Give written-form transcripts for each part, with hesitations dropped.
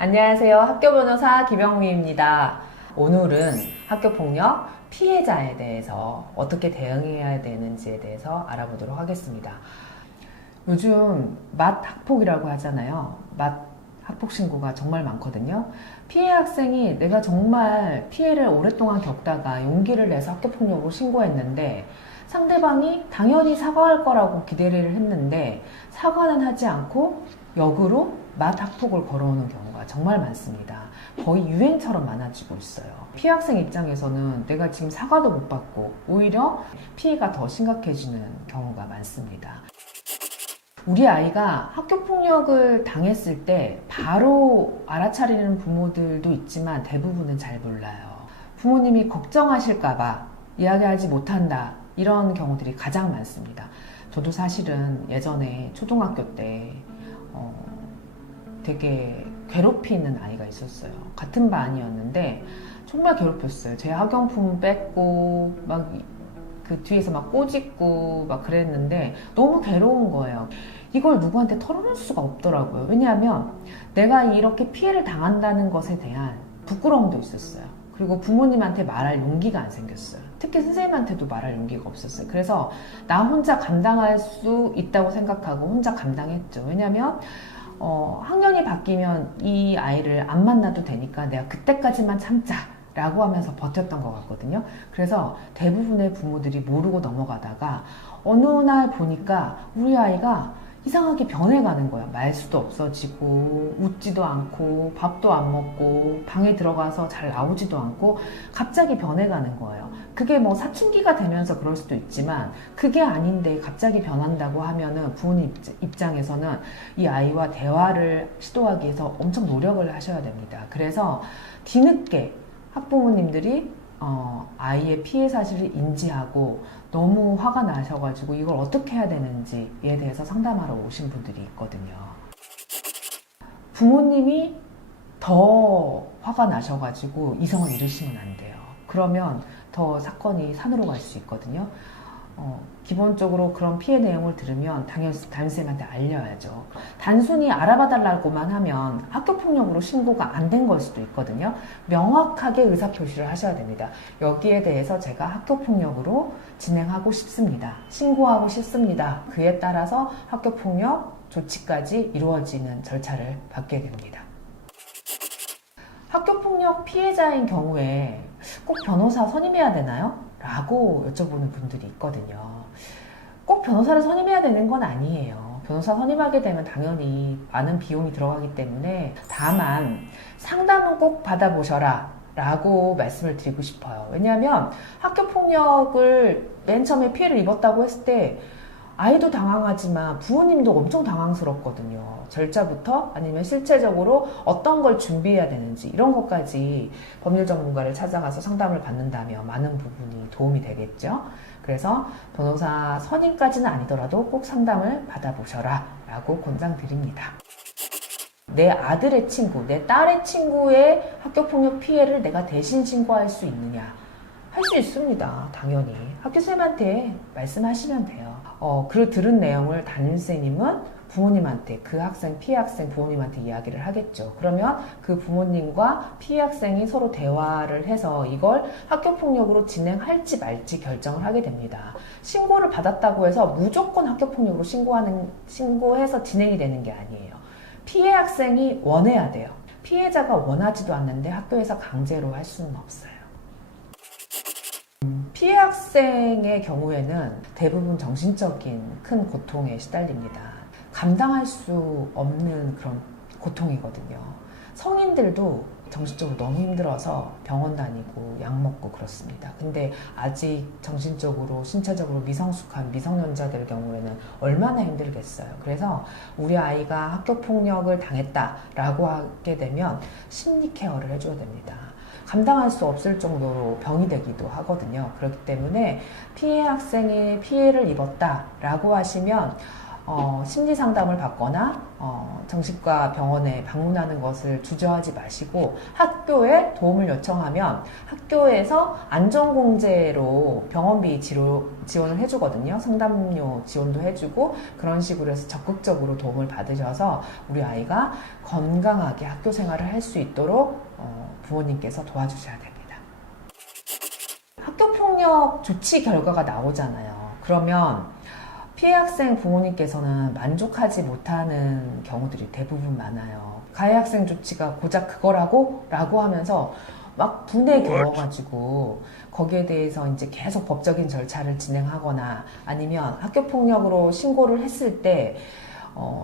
안녕하세요. 학교변호사 김영미입니다. 오늘은 학교폭력 피해자에 대해서 어떻게 대응해야 되는지에 대해서 알아보도록 하겠습니다. 요즘 맞학폭이라고 하잖아요. 맞학폭 신고가 정말 많거든요. 피해 학생이 내가 정말 피해를 오랫동안 겪다가 용기를 내서 학교폭력으로 신고했는데 상대방이 당연히 사과할 거라고 기대를 했는데 사과는 하지 않고 역으로 맞학폭을 걸어오는 경우가 정말 많습니다. 거의 유행처럼 많아지고 있어요. 피해 학생 입장에서는 내가 지금 사과도 못 받고 오히려 피해가 더 심각해지는 경우가 많습니다. 우리 아이가 학교폭력을 당했을 때 바로 알아차리는 부모들도 있지만 대부분은 잘 몰라요. 부모님이 걱정하실까봐 이야기하지 못한다. 이런 경우들이 가장 많습니다. 저도 사실은 예전에 초등학교 때 되게 괴롭히는 아이가 있었어요. 같은 반이었는데 정말 괴롭혔어요. 제 학용품은 뺏고 막 그 뒤에서 막 꼬집고 막 그랬는데 너무 괴로운 거예요. 이걸 누구한테 털어놓을 수가 없더라고요. 왜냐하면 내가 이렇게 피해를 당한다는 것에 대한 부끄러움도 있었어요. 그리고 부모님한테 말할 용기가 안 생겼어요. 특히 선생님한테도 말할 용기가 없었어요. 그래서 나 혼자 감당할 수 있다고 생각하고 혼자 감당했죠. 왜냐하면 학년이 바뀌면 이 아이를 안 만나도 되니까 내가 그때까지만 참자 라고 하면서 버텼던 것 같거든요. 그래서 대부분의 부모들이 모르고 넘어가다가 어느 날 보니까 우리 아이가 이상하게 변해가는 거야. 말수도 없어지고 웃지도 않고 밥도 안 먹고 방에 들어가서 잘 나오지도 않고 갑자기 변해가는 거예요. 그게 뭐 사춘기가 되면서 그럴 수도 있지만 그게 아닌데 갑자기 변한다고 하면은 부모님 입장에서는 이 아이와 대화를 시도하기 위해서 엄청 노력을 하셔야 됩니다. 그래서 뒤늦게 학부모님들이 아이의 피해 사실을 인지하고 너무 화가 나셔가지고 이걸 어떻게 해야 되는지에 대해서 상담하러 오신 분들이 있거든요. 부모님이 더 화가 나셔가지고 이성을 잃으시면 안 돼요. 그러면 더 사건이 산으로 갈 수 있거든요. 기본적으로 그런 피해 내용을 들으면 당연히 담임쌤한테 알려야죠. 단순히 알아봐달라고만 하면 학교폭력으로 신고가 안 된 걸 수도 있거든요. 명확하게 의사표시를 하셔야 됩니다. 여기에 대해서 제가 학교폭력으로 진행하고 싶습니다. 신고하고 싶습니다. 그에 따라서 학교폭력 조치까지 이루어지는 절차를 밟게 됩니다. 학교폭력 피해자인 경우에 꼭 변호사 선임해야 되나요? 라고 여쭤보는 분들이 있거든요. 꼭 변호사를 선임해야 되는 건 아니에요. 변호사 선임하게 되면 당연히 많은 비용이 들어가기 때문에 다만 상담은 꼭 받아보셔라 라고 말씀을 드리고 싶어요. 왜냐하면 학교폭력을 맨 처음에 피해를 입었다고 했을 때 아이도 당황하지만 부모님도 엄청 당황스럽거든요. 절차부터 아니면 실체적으로 어떤 걸 준비해야 되는지 이런 것까지 법률 전문가를 찾아가서 상담을 받는다면 많은 부분이 도움이 되겠죠. 그래서 변호사 선임까지는 아니더라도 꼭 상담을 받아보셔라 라고 권장드립니다. 내 아들의 친구, 내 딸의 친구의 학교폭력 피해를 내가 대신 신고할 수 있느냐? 할 수 있습니다. 당연히. 학교쌤한테 말씀하시면 돼요. 그 들은 내용을 담임선생님은 부모님한테 그 학생, 피해 학생 부모님한테 이야기를 하겠죠. 그러면 그 부모님과 피해 학생이 서로 대화를 해서 이걸 학교폭력으로 진행할지 말지 결정을 하게 됩니다. 신고를 받았다고 해서 무조건 학교폭력으로 신고해서 진행이 되는 게 아니에요. 피해 학생이 원해야 돼요. 피해자가 원하지도 않는데 학교에서 강제로 할 수는 없어요. 피해 학생의 경우에는 대부분 정신적인 큰 고통에 시달립니다. 감당할 수 없는 그런 고통이거든요. 성인들도 정신적으로 너무 힘들어서 병원 다니고 약 먹고 그렇습니다. 근데 아직 정신적으로 신체적으로 미성숙한 미성년자들 경우에는 얼마나 힘들겠어요. 그래서 우리 아이가 학교폭력을 당했다라고 하게 되면 심리 케어를 해줘야 됩니다. 감당할 수 없을 정도로 병이 되기도 하거든요. 그렇기 때문에 피해 학생이 피해를 입었다라고 하시면 심리 상담을 받거나 정신과 병원에 방문하는 것을 주저하지 마시고 학교에 도움을 요청하면 학교에서 안전공제로 병원비 지원을 해주거든요. 상담료 지원도 해주고 그런 식으로 해서 적극적으로 도움을 받으셔서 우리 아이가 건강하게 학교 생활을 할 수 있도록 부모님께서 도와주셔야 됩니다. 학교폭력 조치 결과가 나오잖아요. 그러면 피해 학생 부모님께서는 만족하지 못하는 경우들이 대부분 많아요. 가해 학생 조치가 고작 그거라고? 라고 하면서 막 분에 겨워가지고 거기에 대해서 이제 계속 법적인 절차를 진행하거나 아니면 학교폭력으로 신고를 했을 때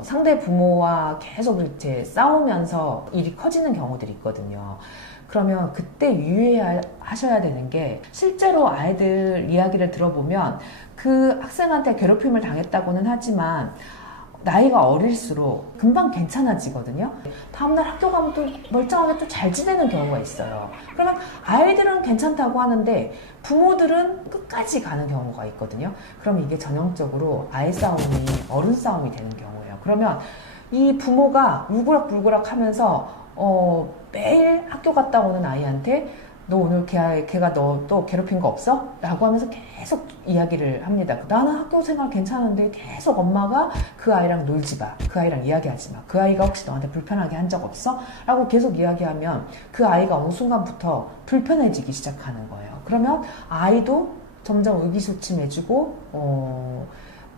상대 부모와 계속 이렇게 싸우면서 일이 커지는 경우들이 있거든요. 그러면 그때 유의하셔야 되는 게 실제로 아이들 이야기를 들어보면 그 학생한테 괴롭힘을 당했다고는 하지만 나이가 어릴수록 금방 괜찮아지거든요. 다음날 학교 가면 또 멀쩡하게 또 잘 지내는 경우가 있어요. 그러면 아이들은 괜찮다고 하는데 부모들은 끝까지 가는 경우가 있거든요. 그럼 이게 전형적으로 아이 싸움이 어른 싸움이 되는 경우예요. 그러면 이 부모가 울그락불그락 하면서 매일 학교 갔다 오는 아이한테 너 오늘 걔가 너 또 괴롭힌 거 없어? 라고 하면서 계속 이야기를 합니다. 나는 학교 생활 괜찮은데 계속 엄마가 그 아이랑 놀지 마. 그 아이랑 이야기하지 마. 그 아이가 혹시 너한테 불편하게 한 적 없어? 라고 계속 이야기하면 그 아이가 어느 순간부터 불편해지기 시작하는 거예요. 그러면 아이도 점점 의기소침해지고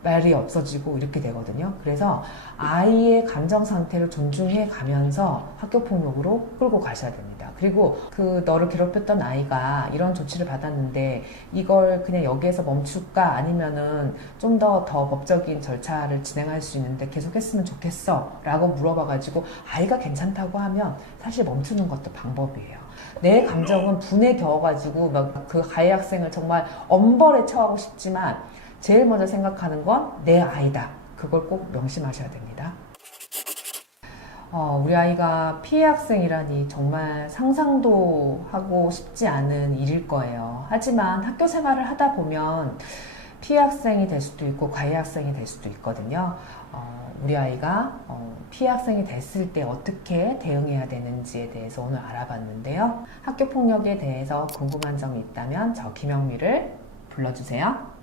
말이 없어지고 이렇게 되거든요. 그래서 아이의 감정 상태를 존중해 가면서 학교폭력으로 끌고 가셔야 됩니다. 그리고 그 너를 괴롭혔던 아이가 이런 조치를 받았는데 이걸 그냥 여기에서 멈출까 아니면은 좀 더 법적인 절차를 진행할 수 있는데 계속했으면 좋겠어 라고 물어봐가지고 아이가 괜찮다고 하면 사실 멈추는 것도 방법이에요. 내 감정은 분에 겨워가지고 막 그 가해 학생을 정말 엄벌에 처하고 싶지만 제일 먼저 생각하는 건 내 아이다. 그걸 꼭 명심하셔야 됩니다. 우리 아이가 피해 학생이라니 정말 상상도 하고 싶지 않은 일일 거예요. 하지만 학교 생활을 하다 보면 피해 학생이 될 수도 있고 가해 학생이 될 수도 있거든요. 우리 아이가 피해 학생이 됐을 때 어떻게 대응해야 되는지에 대해서 오늘 알아봤는데요. 학교 폭력에 대해서 궁금한 점이 있다면 저 김영미를 불러주세요.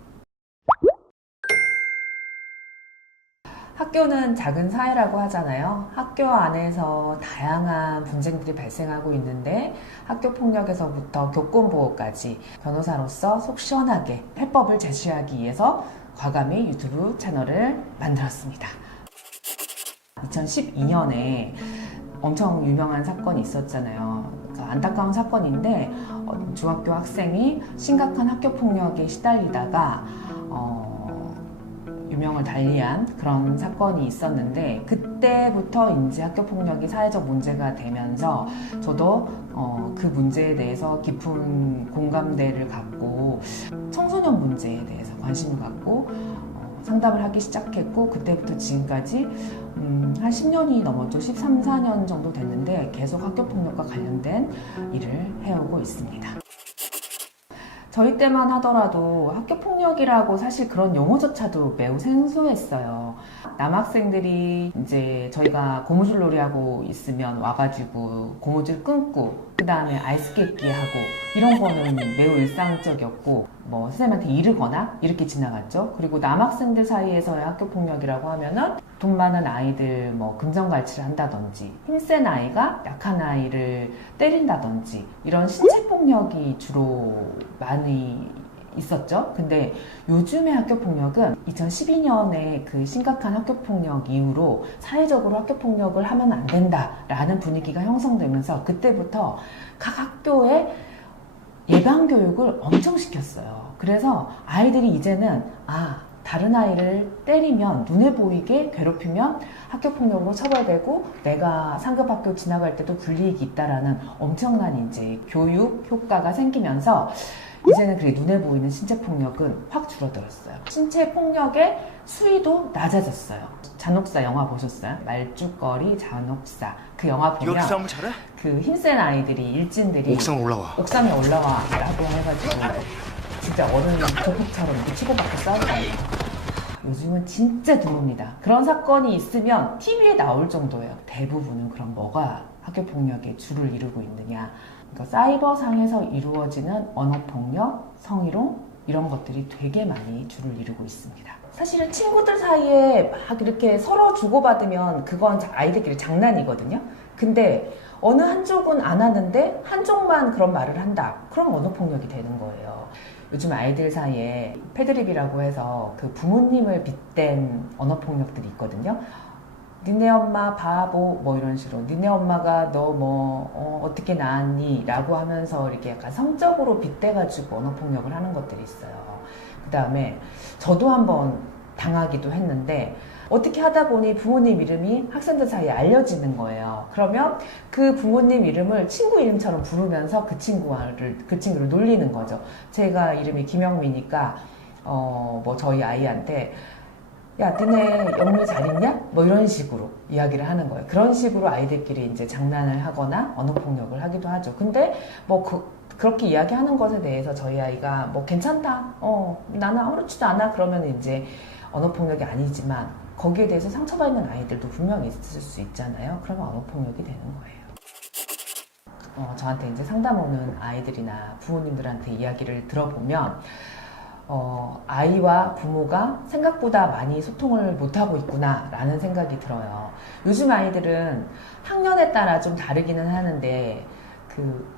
학교는 작은 사회라고 하잖아요. 학교 안에서 다양한 분쟁들이 발생하고 있는데 학교 폭력에서부터 교권보호까지 변호사로서 속 시원하게 해법을 제시하기 위해서 과감히 유튜브 채널을 만들었습니다. 2012년에 엄청 유명한 사건이 있었잖아요. 그러니까 안타까운 사건인데 중학교 학생이 심각한 학교 폭력에 시달리다가 유명을 달리한 그런 사건이 있었는데 그때부터 이제 학교 폭력이 사회적 문제가 되면서 저도 그 문제에 대해서 깊은 공감대를 갖고 청소년 문제에 대해서 관심을 갖고 상담을 하기 시작했고 그때부터 지금까지 한 10년이 넘었죠. 13, 14년 정도 됐는데 계속 학교 폭력과 관련된 일을 해오고 있습니다. 저희 때만 하더라도 학교폭력이라고 사실 그런 용어조차도 매우 생소했어요. 남학생들이 이제 저희가 고무줄 놀이하고 있으면 와가지고 고무줄 끊고 그 다음에 아이스케이트 하고 이런 거는 매우 일상적이었고 뭐 선생님한테 이르거나 이렇게 지나갔죠. 그리고 남학생들 사이에서의 학교폭력이라고 하면은 돈 많은 아이들 뭐 금전갈취를 한다든지 힘센 아이가 약한 아이를 때린다든지 이런 신체폭력이 주로 많이 있었죠. 근데 요즘의 학교폭력은 2012년에 그 심각한 학교폭력 이후로 사회적으로 학교폭력을 하면 안 된다라는 분위기가 형성되면서 그때부터 각 학교에 예방교육을 엄청 시켰어요. 그래서 아이들이 이제는 다른 아이를 때리면 눈에 보이게 괴롭히면 학교폭력으로 처벌되고 내가 상급 학교 지나갈 때도 불이익이 있다라는 엄청난 이제 교육 효과가 생기면서 이제는 그게 눈에 보이는 신체폭력은 확 줄어들었어요. 신체폭력의 수위도 낮아졌어요. 잔혹사 영화 보셨어요? 말죽거리 잔혹사. 그 영화 보면 네가 그 싸움을 잘해? 그 힘센 아이들이 일진들이 옥상에 올라와 라고 해가지고 진짜 어른 조폭처럼 이렇게 치고받고 싸우잖아요. 요즘은 진짜 드뭅니다. 그런 사건이 있으면 TV에 나올 정도예요. 대부분은. 그럼 뭐가 학교폭력의 주를 이루고 있느냐. 그러니까 사이버상에서 이루어지는 언어폭력, 성희롱 이런 것들이 되게 많이 주를 이루고 있습니다. 사실은 친구들 사이에 막 이렇게 서로 주고받으면 그건 아이들끼리 장난이거든요. 근데 어느 한쪽은 안 하는데 한쪽만 그런 말을 한다. 그럼 언어폭력이 되는 거예요. 요즘 아이들 사이에 패드립이라고 해서 그 부모님을 빗댄 언어폭력들이 있거든요. 니네 엄마 바보 뭐 이런 식으로 니네 엄마가 너 뭐 어떻게 낳았니? 라고 하면서 이렇게 약간 성적으로 빗대가지고 언어폭력을 하는 것들이 있어요. 그 다음에 저도 한번 당하기도 했는데 어떻게 하다 보니 부모님 이름이 학생들 사이에 알려지는 거예요. 그러면 그 부모님 이름을 친구 이름처럼 부르면서 그 친구를 놀리는 거죠. 제가 이름이 김영미니까 뭐 저희 아이한테 야, 너네 영미 잘 있냐? 뭐 이런 식으로 이야기를 하는 거예요. 그런 식으로 아이들끼리 이제 장난을 하거나 언어폭력을 하기도 하죠. 근데 뭐 그렇게 이야기하는 것에 대해서 저희 아이가 뭐 괜찮다. 나는 아무렇지도 않아. 그러면 이제 언어폭력이 아니지만 거기에 대해서 상처받는 아이들도 분명히 있을 수 있잖아요. 그러면 언어폭력이 되는 거예요. 저한테 이제 상담 오는 아이들이나 부모님들한테 이야기를 들어보면 아이와 부모가 생각보다 많이 소통을 못하고 있구나 라는 생각이 들어요. 요즘 아이들은 학년에 따라 좀 다르기는 하는데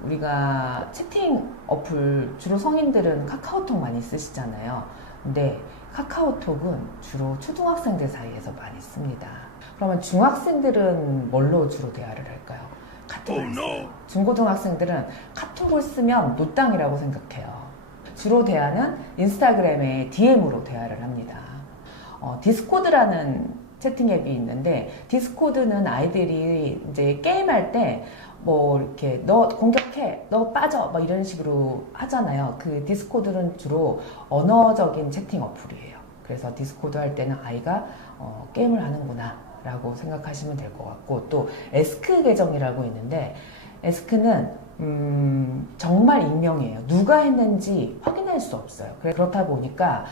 우리가 채팅 어플 주로 성인들은 카카오톡 많이 쓰시잖아요. 근데 카카오톡은 주로 초등학생들 사이에서 많이 씁니다. 그러면 중학생들은 뭘로 주로 대화를 할까요? 카톡을 써요. 중고등학생들은 카톡을 쓰면 노땅이라고 생각해요. 주로 대화는 인스타그램의 DM으로 대화를 합니다. 디스코드라는 채팅 앱이 있는데 디스코드는 아이들이 이제 게임할 때 뭐 이렇게 너 공격해, 너 빠져 뭐 이런 식으로 하잖아요. 그 디스코드는 주로 언어적인 채팅 어플이에요. 그래서 디스코드 할 때는 아이가 게임을 하는구나 라고 생각하시면 될 것 같고, 또 에스크 계정이라고 있는데 에스크는 정말 익명이에요. 누가 했는지 확인할 수 없어요. 그렇다 보니까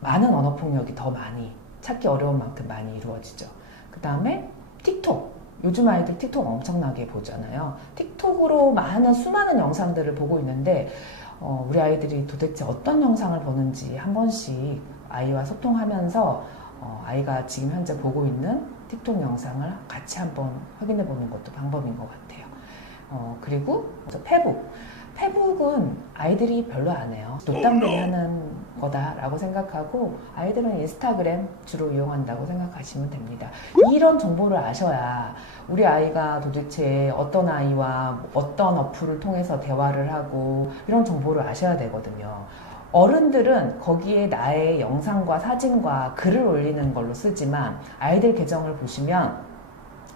많은 언어폭력이 더 많이 찾기 어려운 만큼 많이 이루어지죠. 그 다음에 틱톡. 요즘 아이들 틱톡 엄청나게 보잖아요. 틱톡으로 수많은 영상들을 보고 있는데 우리 아이들이 도대체 어떤 영상을 보는지 한 번씩 아이와 소통하면서 아이가 지금 현재 보고 있는 틱톡 영상을 같이 한번 확인해 보는 것도 방법인 것 같아요. 그리고 페북은 아이들이 별로 안 해요. 노땅들이 하는 거다라고 생각하고 아이들은 인스타그램 주로 이용한다고 생각하시면 됩니다. 이런 정보를 아셔야 우리 아이가 도대체 어떤 아이와 어떤 어플을 통해서 대화를 하고 이런 정보를 아셔야 되거든요. 어른들은 거기에 나의 영상과 사진과 글을 올리는 걸로 쓰지만 아이들 계정을 보시면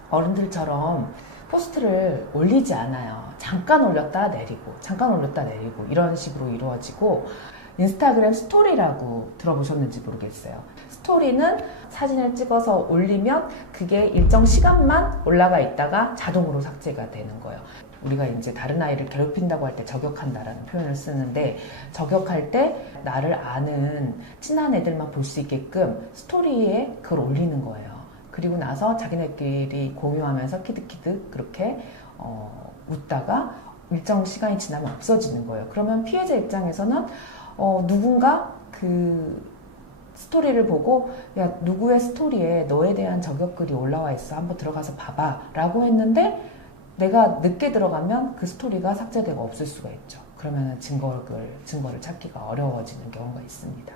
어른들처럼 포스트를 올리지 않아요. 잠깐 올렸다 내리고 이런 식으로 이루어지고, 인스타그램 스토리라고 들어보셨는지 모르겠어요. 스토리는 사진을 찍어서 올리면 그게 일정 시간만 올라가 있다가 자동으로 삭제가 되는 거예요. 우리가 이제 다른 아이를 괴롭힌다고 할 때 저격한다라는 표현을 쓰는데, 저격할 때 나를 아는 친한 애들만 볼 수 있게끔 스토리에 그걸 올리는 거예요. 그리고 나서 자기네끼리 공유하면서 키득키득 그렇게 웃다가 일정 시간이 지나면 없어지는 거예요. 그러면 피해자 입장에서는 누군가 그 스토리를 보고 야, 누구의 스토리에 너에 대한 저격글이 올라와 있어, 한번 들어가서 봐봐 라고 했는데 내가 늦게 들어가면 그 스토리가 삭제되고 없을 수가 있죠. 그러면 증거를 찾기가 어려워지는 경우가 있습니다.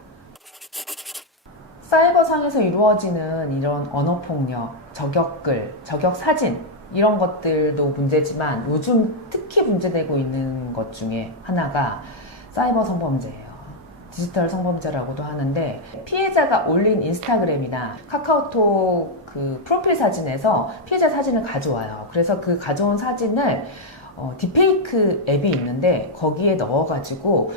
사이버상에서 이루어지는 이런 언어폭력, 저격글, 저격사진 이런 것들도 문제지만 요즘 특히 문제되고 있는 것 중에 하나가 사이버 성범죄예요. 디지털 성범죄라고도 하는데, 피해자가 올린 인스타그램이나 카카오톡 그 프로필 사진에서 피해자 사진을 가져와요. 그래서 그 가져온 사진을 딥페이크 앱이 있는데 거기에 넣어가지고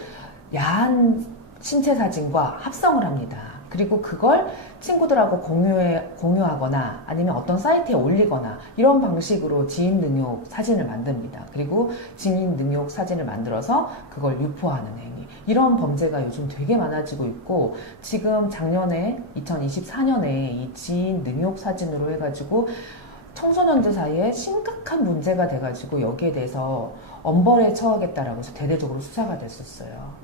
야한 신체 사진과 합성을 합니다. 그리고 그걸 친구들하고 공유하거나 아니면 어떤 사이트에 올리거나 이런 방식으로 지인 능욕 사진을 만듭니다. 그리고 지인 능욕 사진을 만들어서 그걸 유포하는 행위. 이런 범죄가 요즘 되게 많아지고 있고, 지금 작년에 2024년에 이 지인 능욕 사진으로 해가지고 청소년들 사이에 심각한 문제가 돼가지고 여기에 대해서 엄벌에 처하겠다라고 해서 대대적으로 수사가 됐었어요.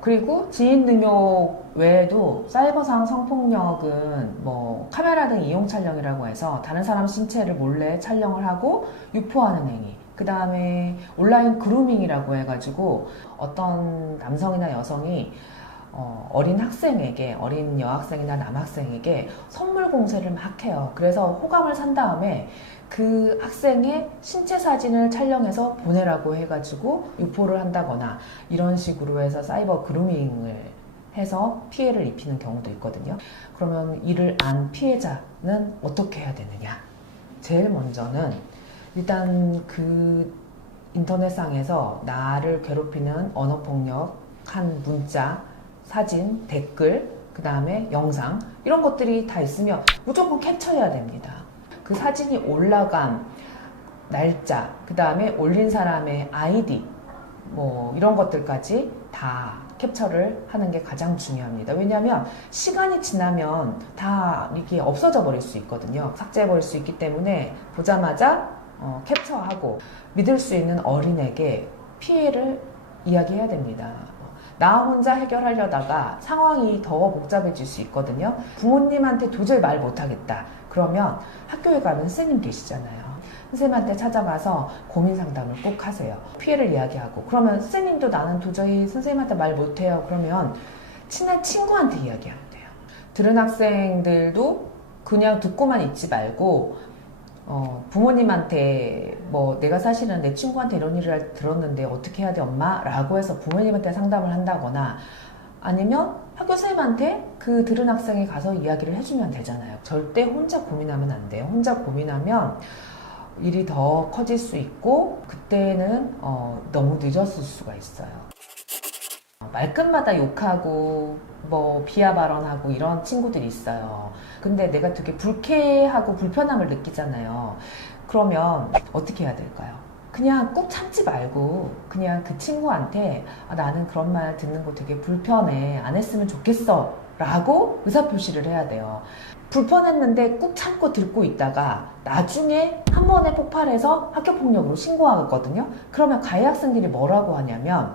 그리고 지인 능욕 외에도 사이버상 성폭력은 뭐 카메라 등 이용 촬영이라고 해서 다른 사람 신체를 몰래 촬영을 하고 유포하는 행위. 그 다음에 온라인 그루밍이라고 해가지고 어떤 남성이나 여성이 어린 학생에게, 어린 여학생이나 남학생에게 선물 공세를 막 해요. 그래서 호감을 산 다음에 그 학생의 신체 사진을 촬영해서 보내라고 해가지고 유포를 한다거나 이런 식으로 해서 사이버 그루밍을 해서 피해를 입히는 경우도 있거든요. 그러면 이를 안 피해자는 어떻게 해야 되느냐? 제일 먼저는 일단 그 인터넷상에서 나를 괴롭히는 언어폭력한 문자, 사진, 댓글, 그 다음에 영상 이런 것들이 다 있으면 무조건 캡처해야 됩니다. 그 사진이 올라간 날짜, 그 다음에 올린 사람의 아이디 뭐 이런 것들까지 다 캡처를 하는 게 가장 중요합니다. 왜냐하면 시간이 지나면 다 이렇게 없어져 버릴 수 있거든요. 삭제해 버릴 수 있기 때문에 보자마자 캡처하고 믿을 수 있는 어린에게 피해를 이야기해야 됩니다. 나 혼자 해결하려다가 상황이 더 복잡해질 수 있거든요. 부모님한테 도저히 말 못하겠다. 그러면 학교에 가면 선생님 계시잖아요. 선생님한테 찾아가서 고민 상담을 꼭 하세요. 피해를 이야기하고, 그러면 선생님도 나는 도저히 선생님한테 말 못해요. 그러면 친한 친구한테 이야기하면 돼요. 들은 학생들도 그냥 듣고만 있지 말고 부모님한테 뭐 내가 사실은 내 친구한테 이런 일을 들었는데 어떻게 해야 돼 엄마? 라고 해서 부모님한테 상담을 한다거나 아니면 학교 선생님한테 그 들은 학생이 가서 이야기를 해주면 되잖아요. 절대 혼자 고민하면 안 돼요. 혼자 고민하면 일이 더 커질 수 있고 그때는 너무 늦었을 수가 있어요. 말끝마다 욕하고 뭐 비하 발언하고 이런 친구들이 있어요. 근데 내가 되게 불쾌하고 불편함을 느끼잖아요. 그러면 어떻게 해야 될까요? 그냥 꾹 참지 말고 그냥 그 친구한테 나는 그런 말 듣는 거 되게 불편해, 안 했으면 좋겠어 라고 의사표시를 해야 돼요. 불편했는데 꾹 참고 듣고 있다가 나중에 한 번에 폭발해서 학교폭력으로 신고하거든요. 그러면 가해 학생들이 뭐라고 하냐면,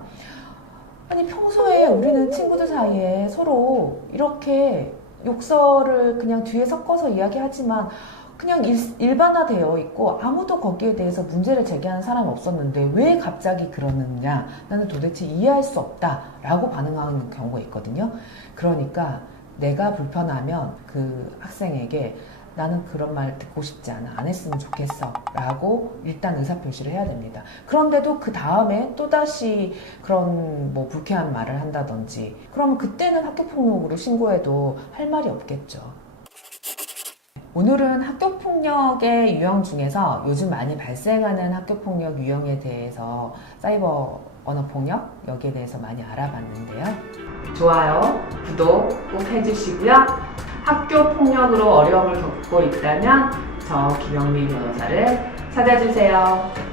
아니 평소에 우리는 친구들 사이에 서로 이렇게 욕설을 그냥 뒤에 섞어서 이야기하지만 그냥 일반화되어 있고 아무도 거기에 대해서 문제를 제기하는 사람이 없었는데 왜 갑자기 그러느냐, 나는 도대체 이해할 수 없다 라고 반응하는 경우가 있거든요. 그러니까 내가 불편하면 그 학생에게 나는 그런 말 듣고 싶지 않아, 안 했으면 좋겠어 라고 일단 의사표시를 해야 됩니다. 그런데도 그 다음에 또다시 그런 뭐 불쾌한 말을 한다든지 그러면 그때는 학교폭력으로 신고해도 할 말이 없겠죠. 오늘은 학교폭력의 유형 중에서 요즘 많이 발생하는 학교폭력 유형에 대해서 사이버 언어폭력 여기에 대해서 많이 알아봤는데요. 좋아요, 구독 꼭 해주시고요. 학교폭력으로 어려움을 겪고 있다면 저 김영미 변호사를 찾아주세요.